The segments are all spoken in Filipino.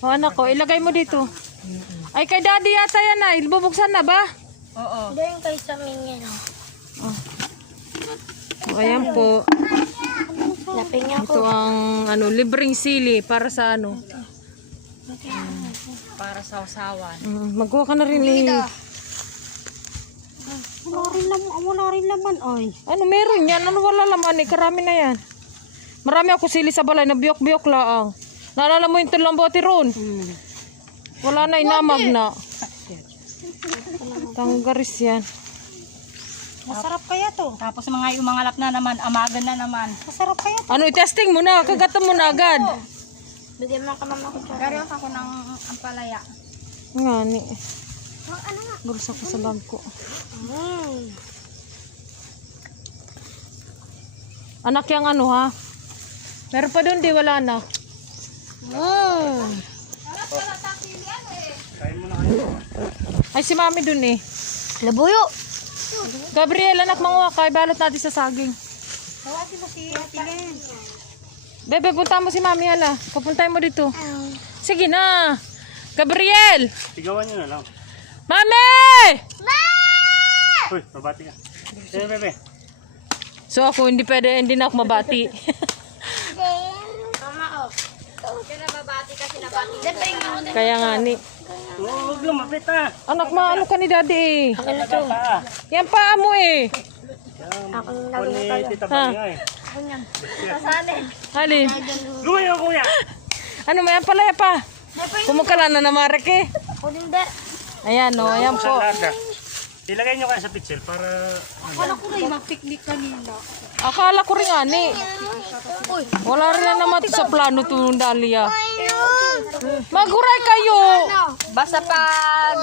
O anak ko, ilagay mo dito. Ay, kay daddy yata yan ay. Bubuksan na ba? Oo. Hindi yung kay sa mingin. O, ayan po. Laping ako. Ito ang libreng sili para sa ano. Para sa usawan. Magkuha ka na rin eh. Wala rin laman, ay. Ano meron yan? Ano wala laman eh? Karami na yan. Marami ako sili sa balay na biyok-biyok laang. Naalala mo yung tulang bote ron? Wala na, inamag na. Tanggaris yan. Masarap kaya to. Tapos mga umangalap na naman, amagan na naman. Masarap kaya to. Ano, i-testing mo na. Kagatan mo na agad. Bigyan mo ka mama ko. Gariyan ako ng ampalaya. Nga ni. Ano nga? Bulsa ko sa bag ko. Anak yang ano ha? Meron pa doon, di wala na. Ay, si mami doon eh. Labuyo. Gabriel, anak, manguha ka. Ibalot natin sa saging. Tawagin mo si Atilin. Bebe, punta mo si mami, ala. Papuntay mo dito. Sige na. Gabriel! Sigawan nyo na lang. Mami! Uy, mabati ka. Sige, bebe. So ako, hindi pwede, hindi na ako mabati. Mama, oh. Kaya nababati kasi nabati. Kaya nga ni. Huwag lumapit ha. Anak, maano ka ni daddy eh. Talaga pa. Yan pa mo eh. Kung ni Tita Banya eh. Kasalin. Halin. Lumayo kuya. Ano, may palaya pa. Kumukala na namarek eh. Ako din ba? Ayan o, ayan po. Salada. Ilagay nyo kaya sa pixel para... Wala ko rin mag-picnic kanina. Akala ko rin nga ni. Wala rin na naman to sa plano to ng Dahlia. Maghuray kayo. Basta pag,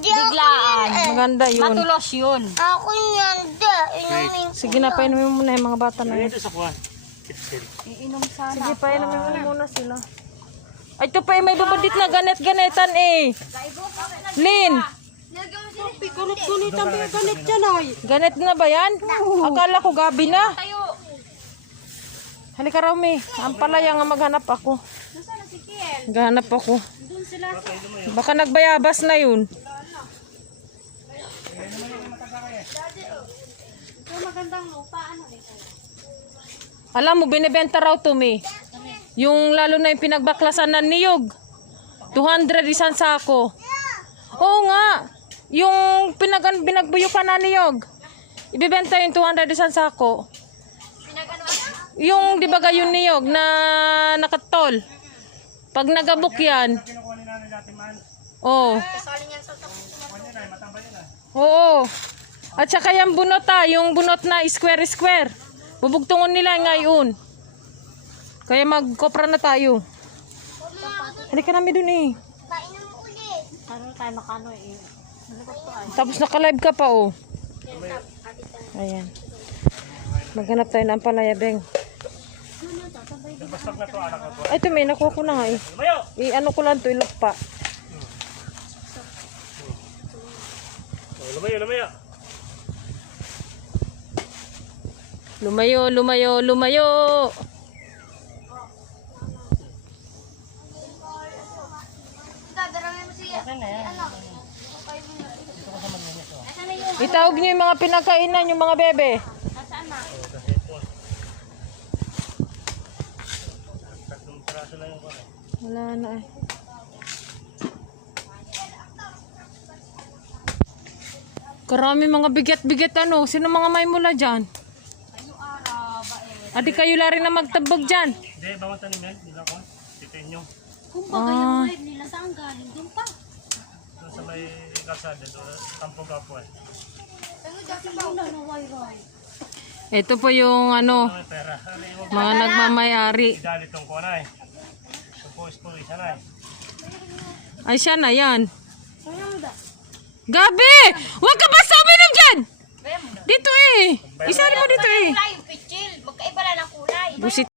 biglaan. Maganda yun. Matulos yun. Ako yan, da. Sige na, painumin mo muna yung mga bata na yun. Ito sa kuwan. Pixel. Iinom sana. Sige, painumin mo muna sila. Ay, ito pa may babadit na ganet-ganetan eh. Lin, Gunit ang ganit dyan, ay. ganet na ba yan? Akala ko gabi na. Halika raw, May. Ang palaya nga maghanap ako. Maghanap ako. Baka nagbayabas na yun. Alam mo, binibenta raw to, May. Yung lalo na yung pinagbaklasan ng niyog. 200 isang sako. Oo nga. Yung pinagbuyukan na niyog. Ibibenta yung 200 isang sako. Yung di ba yung niyog na nakatol. Pag nagabok yan. Oo. Oo. At saka yung bunot yung bunot na square. Bubugtungon nila ngayon. Kaya magkopra na tayo. Halika namin dun eh. Ano tayo makano eh. Tapos naka-live ka pa oh. Ayan. Maghanap tayo ng palaya, Beng. Bastag na to, anak na to. Ay, ito may nakuha ko na nga eh. Lumayo! I-ano ko lang ito, ilok pa. Lumayo. Lumayo. Itawag niyo yung mga pinakainan, yung mga bebe. Wala na eh. Karami mga bigat-bigat ano. Sino mga may mula dyan? Adi kayo lari na magtabag dyan. Hindi, bawang tanim yan. Hindi lang ko. Titiin nyo. Kumbaga yung live nila saan galing? Doon pa. Doon sa may kalsada. Doon, Kampo Gapo eh. Ito po yung ano, May pera. mga nagmamayari. Idali tong kuwan eh. Itong po isa na eh. Ay siya na yan. Gabi! Huwag ka basta uminom dyan! Dito eh! Isali mo dito eh! Kulay, pichil. Magkaiba na ng kulay. Busit.